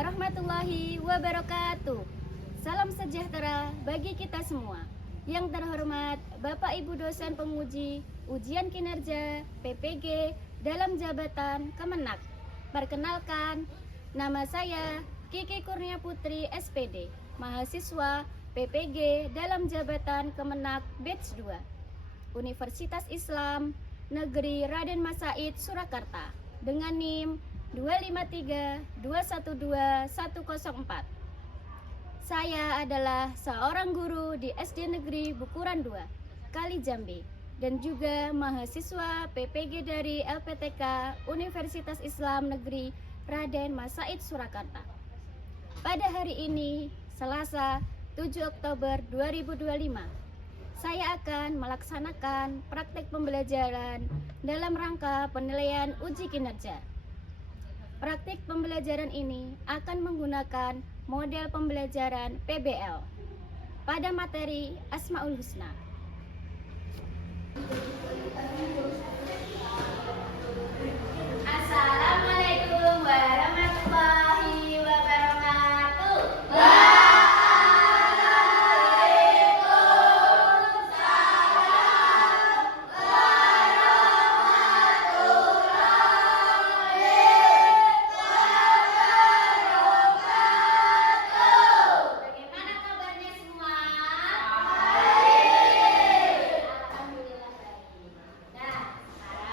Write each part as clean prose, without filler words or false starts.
warahmatullahi wabarakatuh. Salam sejahtera bagi kita semua. Yang terhormat Bapak Ibu dosen penguji ujian kinerja PPG dalam jabatan Kemenak. Perkenalkan, nama saya Kiki Kurnia Putri SPD, mahasiswa PPG dalam jabatan Kemenak Batch 2, Universitas Islam Negeri Raden Mas Said Surakarta dengan NIM 253212104. Saya adalah seorang guru di SD Negeri Bukuran 2, Kali Jambi, dan juga mahasiswa PPG dari LPTK Universitas Islam Negeri Raden Mas Said Surakarta. Pada hari ini, Selasa 7 Oktober 2025, saya akan melaksanakan praktek pembelajaran dalam rangka penilaian uji kinerja. Praktik pembelajaran ini akan menggunakan model pembelajaran PBL pada materi Asmaul Husna. Assalamualaikum warahmatullahi wabarakatuh. Bagaimana kabarnya semua? Alhamdulillah baik. Nah, sekarang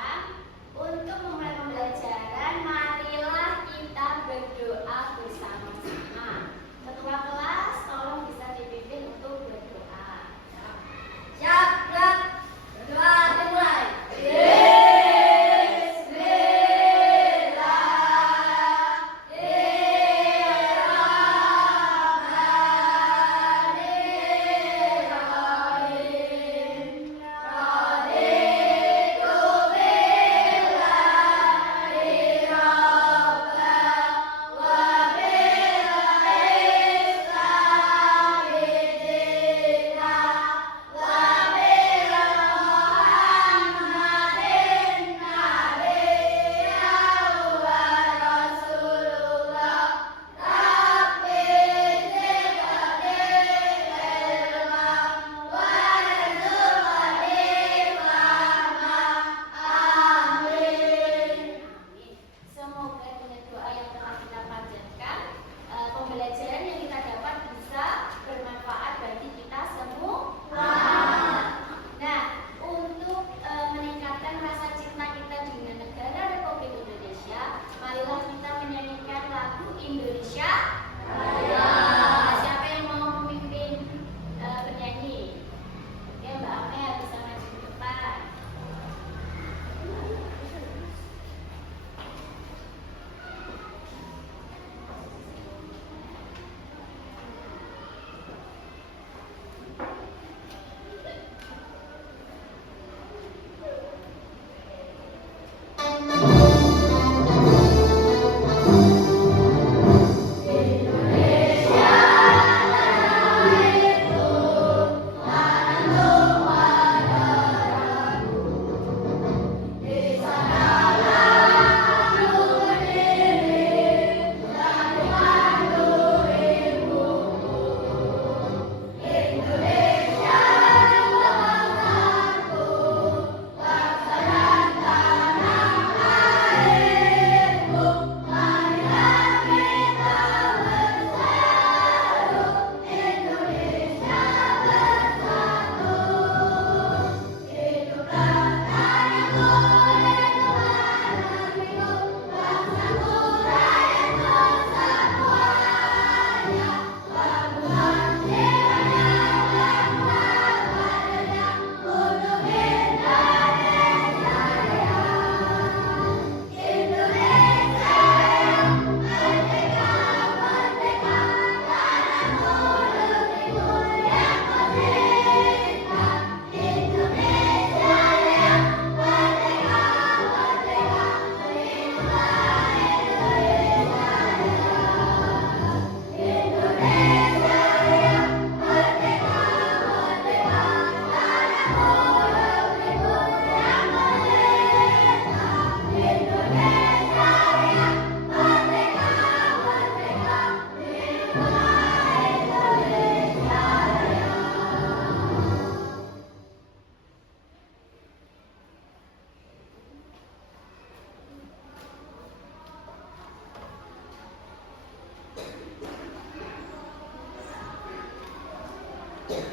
Oke,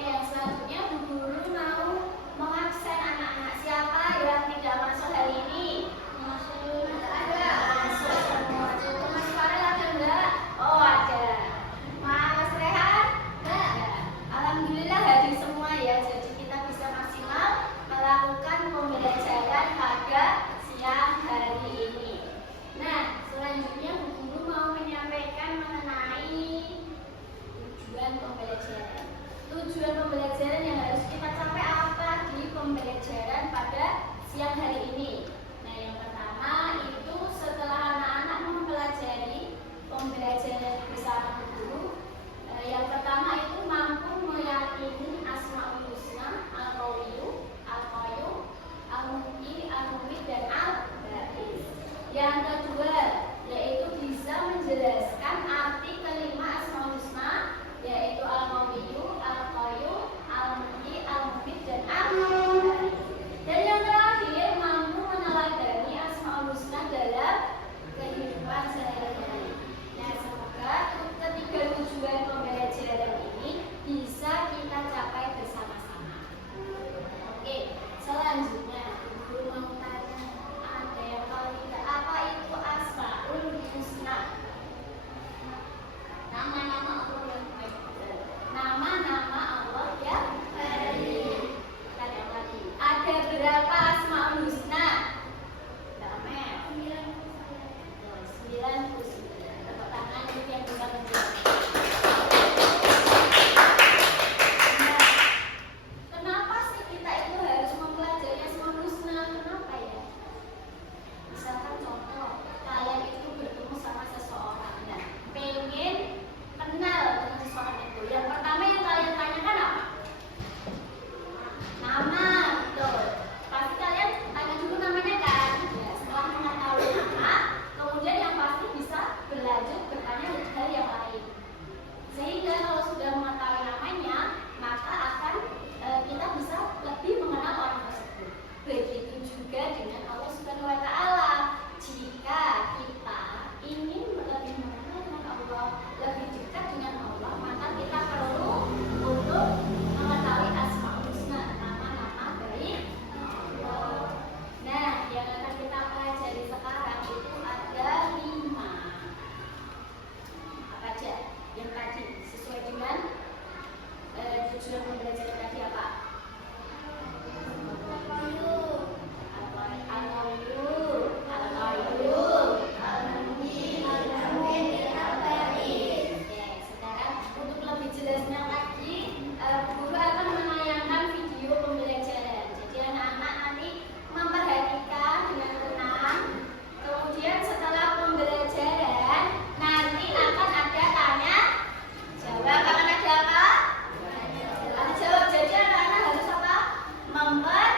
yang selanjutnya Bu Guru mau mengabsen anak-anak. Siapa yang tidak masuk hari ini? Masuk. Ada. Masuk semua. Mas Farel ada enggak? Oh, ada. Mas Rehan? Enggak. Alhamdulillah hadir semua ya. Jadi kita bisa maksimal melakukan pembelajaran pada siang hari ini. Nah, selanjutnya Bu Guru mau menyampaikan mengenai tujuan pembelajaran. Tujuan pembelajaran yang harus kita capai apa di pembelajaran pada siang hari ini? Nah, yang pertama itu setelah anak-anak mempelajari pembelajaran bersama guru, yang pertama itu mampu meyakini Asmaul Husna, Al-Qawiyyu, Al-Qayyum, Al-Muhyi, Al-Mumit, dan Al-Ba'is. Yang kedua yaitu bisa menjelaskan arti kelima Asmaul Husna, yaitu Al-Qawiyyu, Al-Qayyum, Al-Muhyi, Al-Mumit, dan Al-Ba'is. Dan yang terakhir mampu meneladani Asmaul Husna dalam kehidupan sehari-hari. Nah, semoga ketiga tujuan pembelajaran ini bisa kita capai bersama-sama. Oke, selanjutnya Guru mau tanya, ada yang tahu tidak apa itu Asmaul Husna? Nama-nama Allah yang baik. Nama-nama Allah yang baik. Kita lihat lagi. Ada berapa Asmaul Husna? Damai. 99. Tepuk tangan untuk yang bisa menjawab. Nah, kenapa sih kita itu harus mempelajari Asmaul Husna? Kenapa ya? Misalkan contoh, kalian itu bertemu sama seseorang, nah, pengen kenal dengan seseorang itu. Yang pertama yang kalian tanyakan apa? Nama, betul. Pasti kalian tanya dulu namanya kan? Ya, setelah mengetahui nama, kemudian yang pasti bisa berlanjut bertanya hal yang lain. Sehingga kalau sudah mengetahui namanya, maka akan kita bisa lebih mengenal orang tersebut. Begitu juga dengan Allah Subhanahu wa Ta'ala. Jika kita ingin lebih mengenal dengan Allah, lebih dekat dengan Allah, maka kita perlu untuk mengetahui Asmaul Husna, nama-nama baik Allah. Nah, yang akan kita pelajari sekarang itu ada 5. Apa aja? Yang tadi sesuai dengan tujuan pembelajaran tadi apa? Sekarang untuk lebih jelasnya lagi, Guru akan menayangkan video pembelajaran. Jadi anak-anak nanti memperhatikan dengan tenang. Kemudian setelah pembelajaran nanti akan ada tanya jawab. Akan ada apa? Ada jawab. Jadi anak-anak harus apa? Memperhatikan.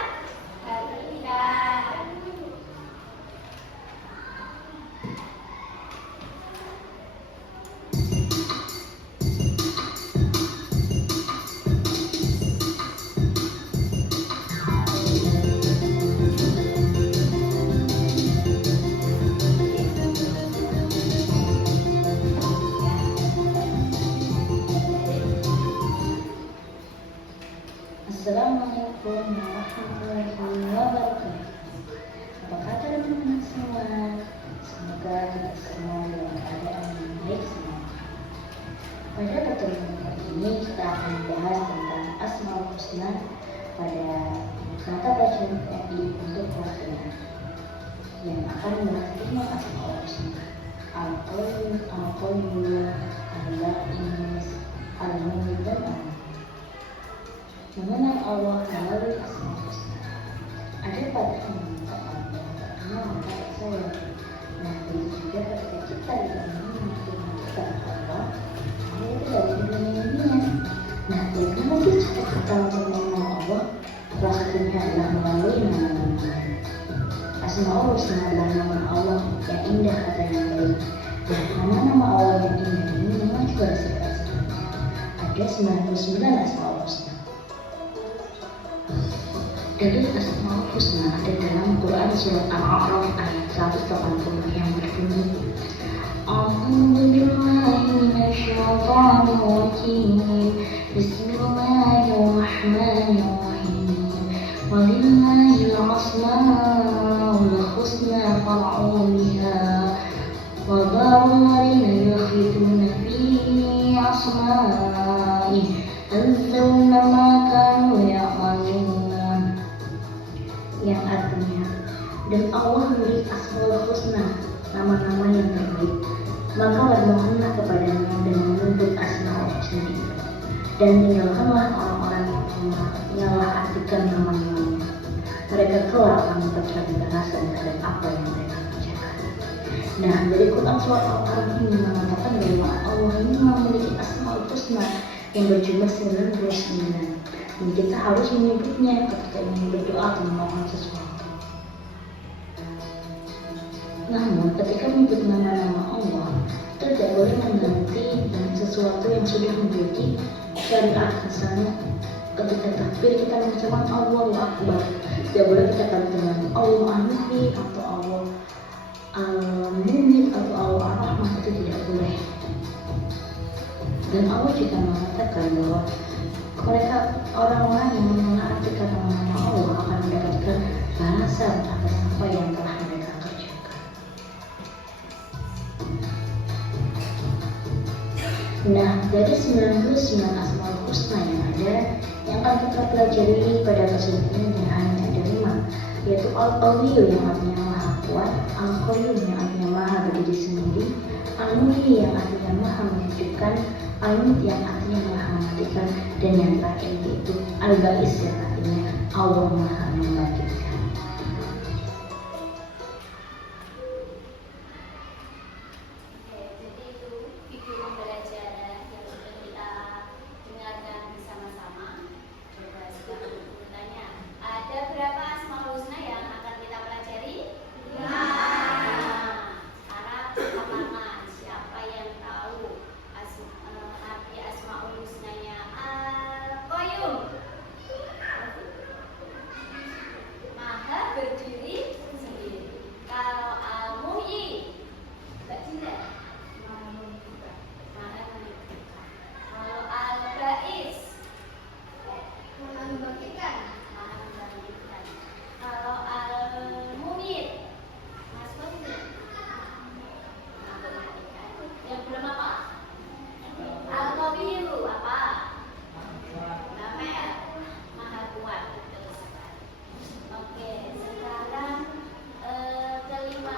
Assalamualaikum warahmatullahi wabarakatuh. Apa kabar teman-teman semua? Semoga kita semua dalam keadaan yang baik semua. Pada pertemuan kali ini kita akan membahas tentang Asmaul Husna pada mata pelajaran PMI untuk kelas 5 yang akan membahas 5 Asmaul Husna: Al-Qayyum, Al-Qayyum, Al-Ba'is, Al-Mumit, dan Al-Mumit. Mengenal Allah melalui Asmaul Husna. Ada pada yang meminta Allah terkenal maka saya. Nah, begitu juga ketika kita ingin menunjukkan kepada Allah, itu dari dunia. Nah, bagaimana sih cara kita untuk mengenal Allah? Salah satunya adalah melalui nama-nama. Asmaul Husna adalah nama Allah yang indah kata yang baik. Nah, nama-nama Allah yang indah ini memang juga ada sifat-sifatnya. Ada 99 Asmaul Husna. Dari Asmaul Husna ada dalam Quran Surat Al-A'raf ayat 180 yang berbunyi, أعوذ بالله من الشيطان الرجيم بسم الله الرحمن الرحيم ولله الأسماء الحسنى فادعوه بها وذروا الذين يلحدون في أسمائه سيجزون ما كانوا يعملون, yang artinya, dan Allah memberi Asmaul Husna, nama-nama yang terbaik, maka bermohonlah kepadanya dengan menuntut Asmaul Husna itu, dan tinggalkanlah orang-orang yang menyalahartikan nama-namanya. Mereka kelak akan mendapatkan balasan terhadap apa yang mereka kerjakan. Nah, dari Quran surat Al-Qalam ini mengatakan bahwa Allah ini memiliki Asmaul Husna yang berjumlah 99. Dan kita harus menyebutnya ketika ingin berdoa atau memohon sesuatu. Namun, ketika menyebut nama-nama Allah, kita tidak boleh mengganti dengan sesuatu yang sudah menjadi syariat. Misalnya, ketika takbir kita mengucapkan Allahu Akbar, tidak boleh kita ganti dengan Allah Al-Muhyi atau Allah Al-Mumit atau Allah Ar-Rahman, itu tidak boleh. Dan Allah juga mengatakan bahwa mereka orang-orang yang mengartikan nama-nama Allah akan mendapatkan balasan atas apa yang telah mereka kerjakan. Nah, dari 99 Asmaul Husna yang ada, yang akan kita pelajari pada kesempatan hanya ada 5, yaitu Al-Qawiyyu yang artinya Maha Kuat, Al-Qayyum yang artinya Maha berdiri sendiri, Al-Muhyi yang artinya Maha menghidupkan, Al-Mumit yang artinya Maha mematikan, dan yang terakhir yaitu Al-Ba'is yang artinya Allah Maha membangkitkan. Jadi itu video pembelajaran yang sudah kita dengarkan bersama-sama. Coba sekarang bertanya, ada berapa Asmaul Husna yang akan kita pelajari? 5. Sekarang pertama, siapa yang tahu arti Asmaul Husnanya Al-Qayyum? Maha berdiri sendiri. Kalau Al-Muhyi, Mbak Cinta? Maha menghidupkan. Kalau Al-Ba'is, Maha membangkitkan. Kalau Al-Mumit, Mas Fadli? Maha mematikan. Yang belum apa? Al-Qawiyyu apa? Namanya Maha Kuat. Betul sekali. Oke, sekarang kelima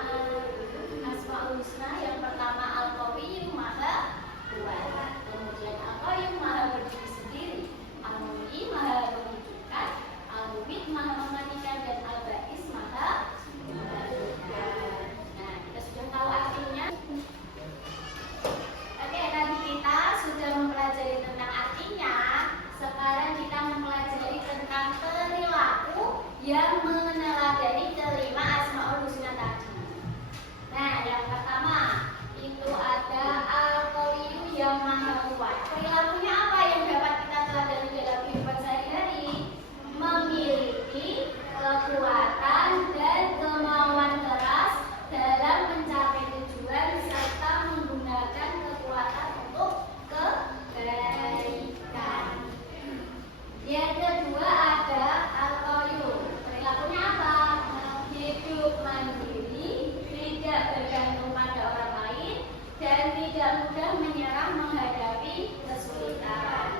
Asmaul Husna. Yang pertama Al-Qawiyyu Maha Kuat, kemudian Al-Qayyum Maha berdiri sendiri, Al-Muhyi Maha menghidupkan, Al-Mumit Maha mematikan, dan Al-Ba'is Maha membangkitkan. Nah, kita sudah tahu artinya. Oke, tadi kita sudah mempelajari tentang artinya. Sekarang kita mempelajari tentang perilaku yang meneladani kelima Asmaul Husna tadi. Nah, yang pertama itu ada Al-Qawiyyu yang Maha Kuat. Perilakunya apa yang dapat kita teladani dalam kehidupan sehari-hari? Memiliki kekuatan dan kemauan keras dalam mencapai tujuan serta menggunakan kekuatan untuk kebaikan. Yang kedua ada Al-Qayyum. Perilakunya apa? Hidup mandiri, tidak bergantung pada orang lain, dan tidak mudah menyerah menghadapi kesulitan.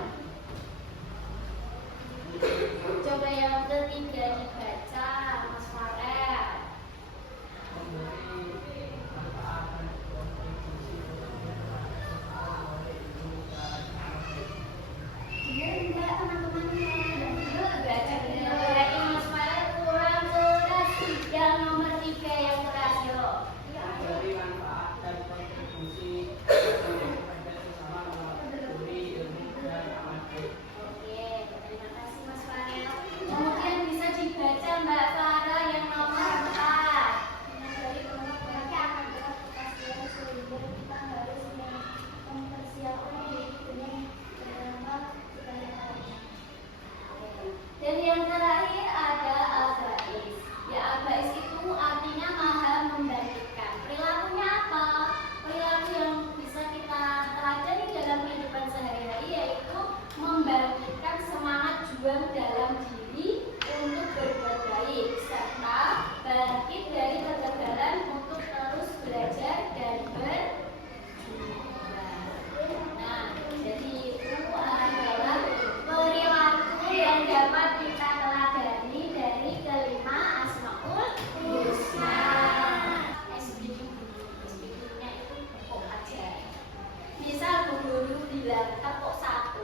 Coba yang ketiga dibaca, Mas Farel. Iya, Mbak, teman-temannya. Baca dulu. Berarti Mas Farel kurang keras. Yang nomor 3 yang keras, yuk. Dari manfaat dan kontribusi kepada sesama melalui ilmu dan amal baik. Oke, terima kasih Mas Farel. Kemudian bisa dibaca bilang tepuk 1,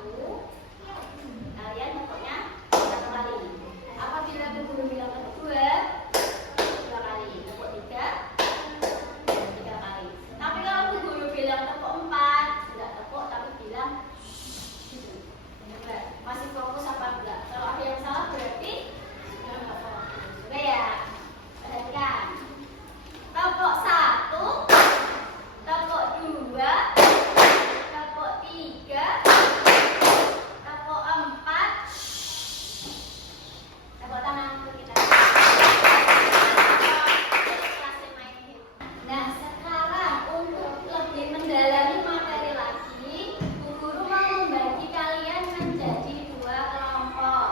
kalian tepuknya 1 kali. Apabila Bu Guru bilang tepuk 2 kali. Tepuk 3 kali. Tapi kalau Bu Guru bilang tepuk 4, tidak tepuk tapi bilang gitu. Masih fokus apa enggak? Kalau ada yang salah berarti sudah enggak fokus. Sudah ya? Perhatikan. Tepuk 1, tepuk 2, tepuk 3, tepuk 4. Tepuk tangan untuk kita. Nah, sekarang untuk lebih mendalami materi lagi, Bu Guru mau membagi kalian menjadi 2 kelompok.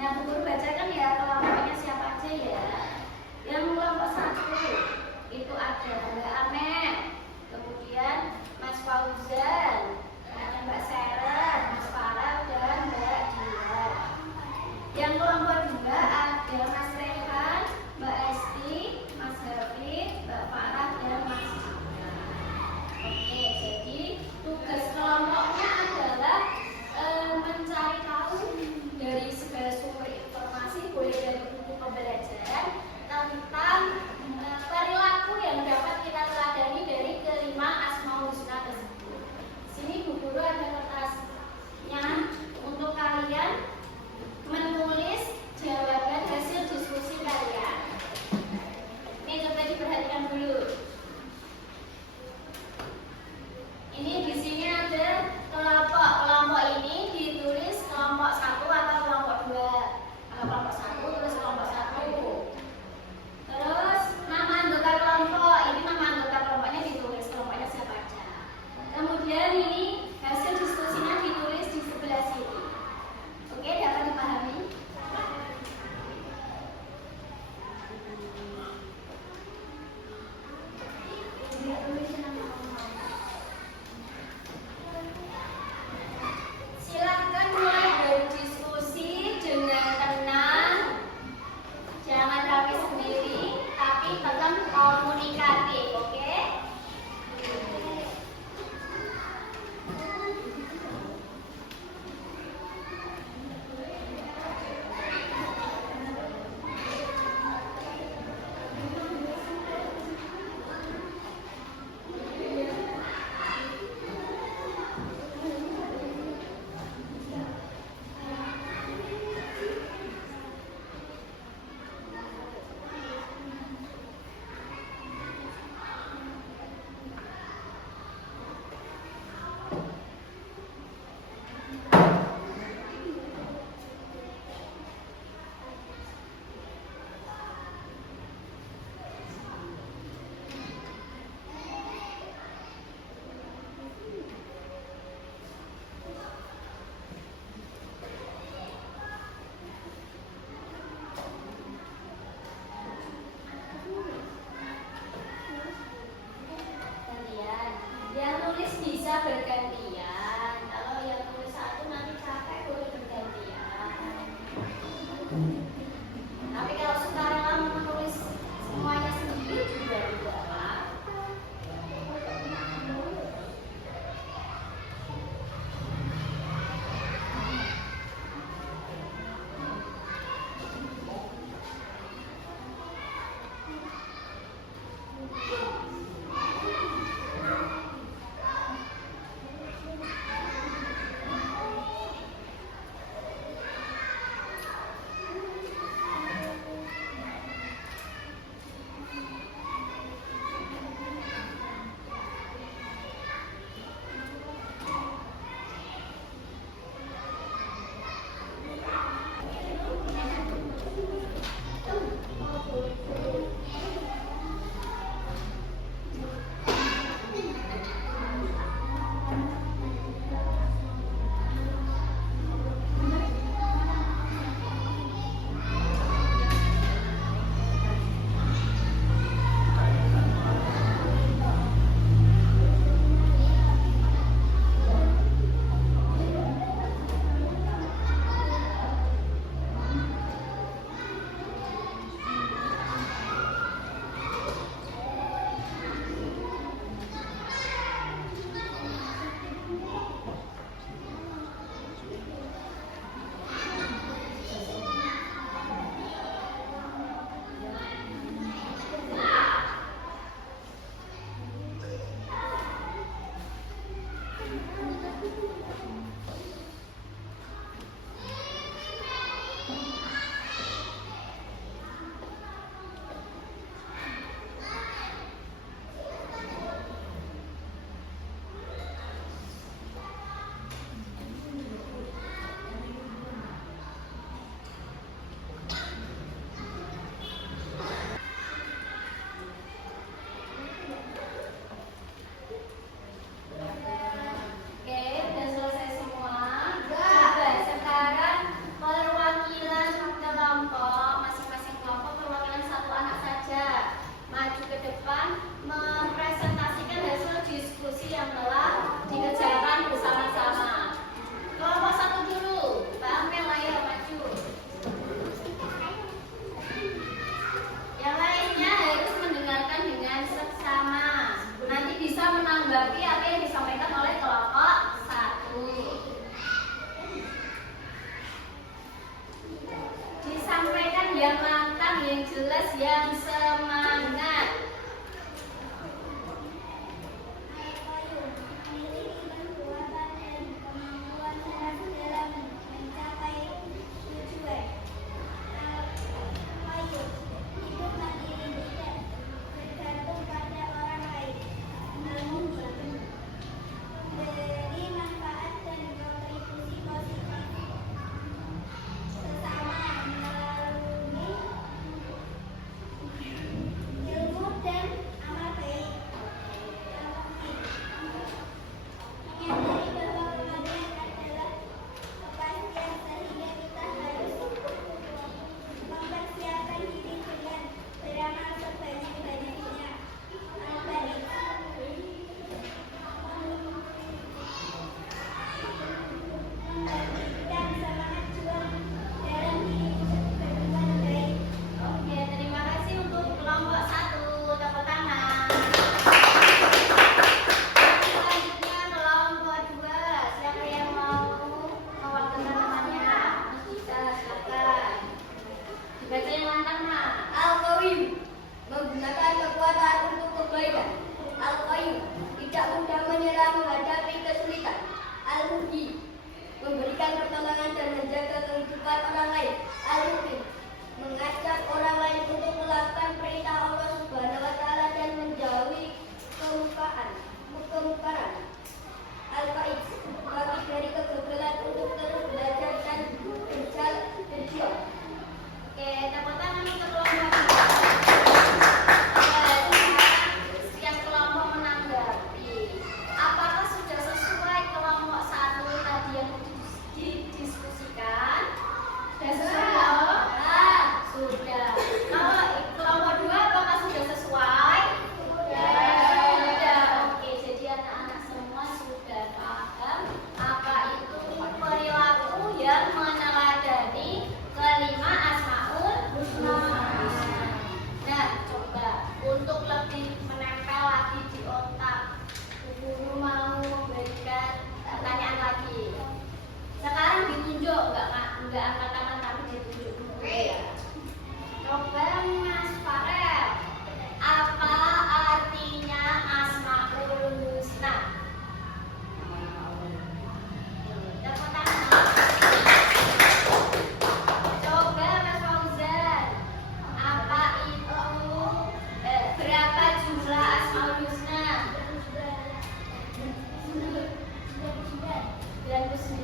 Nah, Bu Guru bacakan ya kelompoknya siapa aja ya. Yang kelompok 1 itu ada Mbak Amet, kemudian Mas Fauzan, ada Mbak Seren, Mas Farah, dan Mbak Dila. Yang kelompok 2 ada Mas Rehan, Mbak Esti, Mas Hafid, Mbak Farah, dan Mas Dila. Oke, jadi tugas kelompoknya adalah mencari tahu dari segala sumber informasi, boleh dari buku pembelajaran, tentang perilaku yang dapat kita teladani dari kelima Asmaul Husna tersebut. Sini Bu Guru ada kertasnya untuk kalian menulis jawaban hasil diskusi kalian. Ini coba diperhatikan dulu. Ini di sini ada kelompok ini ditulis kelompok 1 atau kelompok 2. Kalau kelompok 1 tulis kelompok 1. Terus nama anggota kelompok, ini nama anggota kelompoknya ditulis kelompoknya siapa aja. Kemudian ini hasil diskusinya ditulis di sebelah sini. Oke, dapat dipahami? Silakan mulai berdiskusi dengan tenang. Jangan rame sendiri, tapi tetap komunikatif, oke? Yang nulis bisa bergantian. Kalau yang nulis 1 nanti capek boleh bergantian. Tapi kalau sukarela menulis semuanya sendiri juga tidak apa-apa.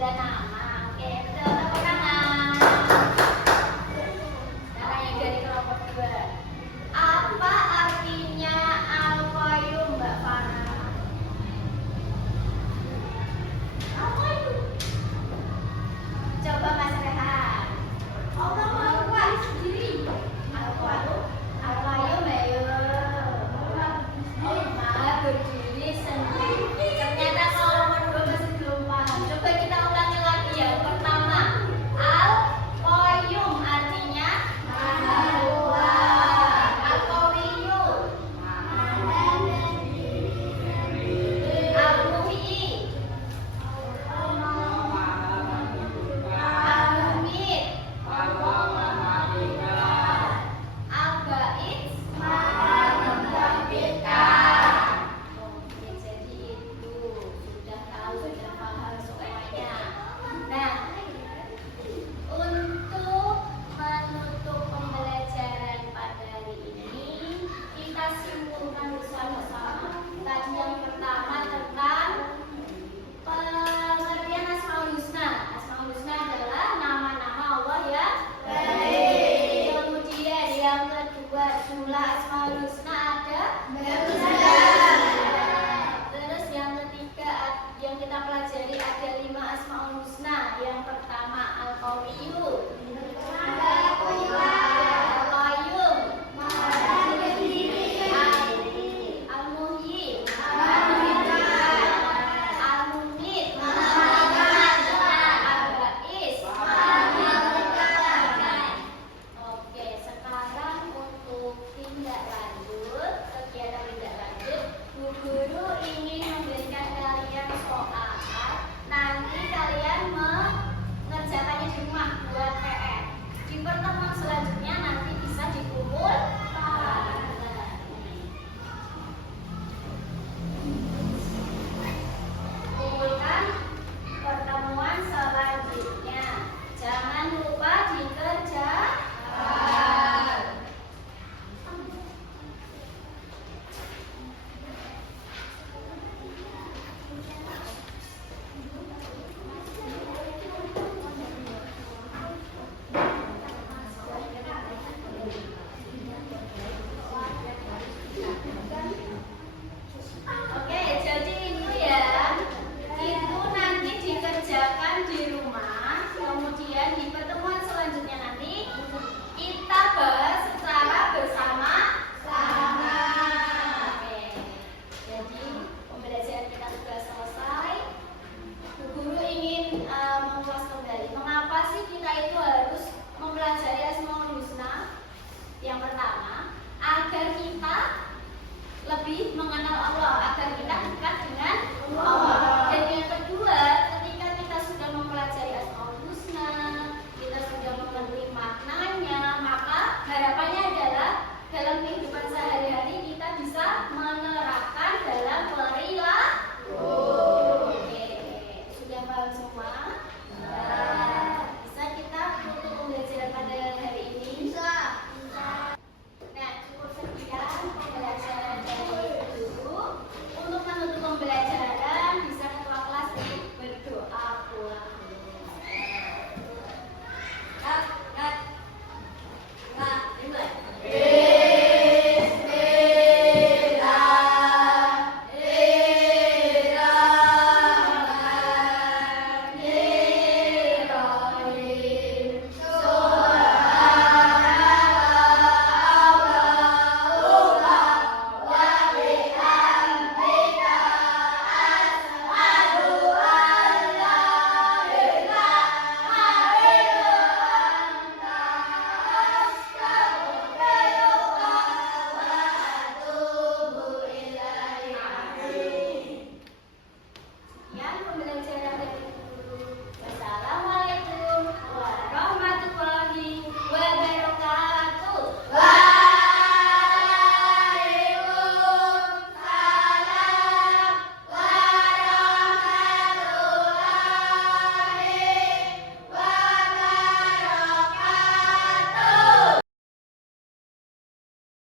Zana.